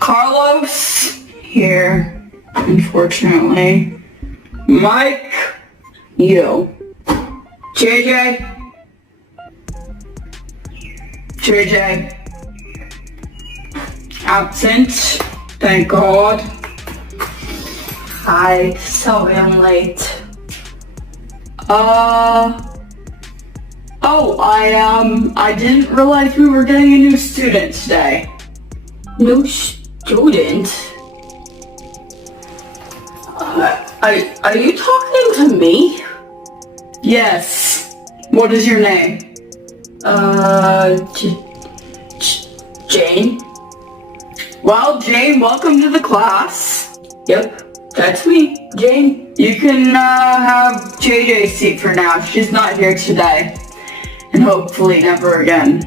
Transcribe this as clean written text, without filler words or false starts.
Carlos, here, unfortunately. Mike, you. JJ, absent, thank God. I so am late. I didn't realize we were getting a new student today. New student? Are you talking to me? Yes. What is your name? Jane. Well, Jane, welcome to the class. Yep, that's me, Jane. You can have JJ's seat for now. She's not here today. And hopefully never again.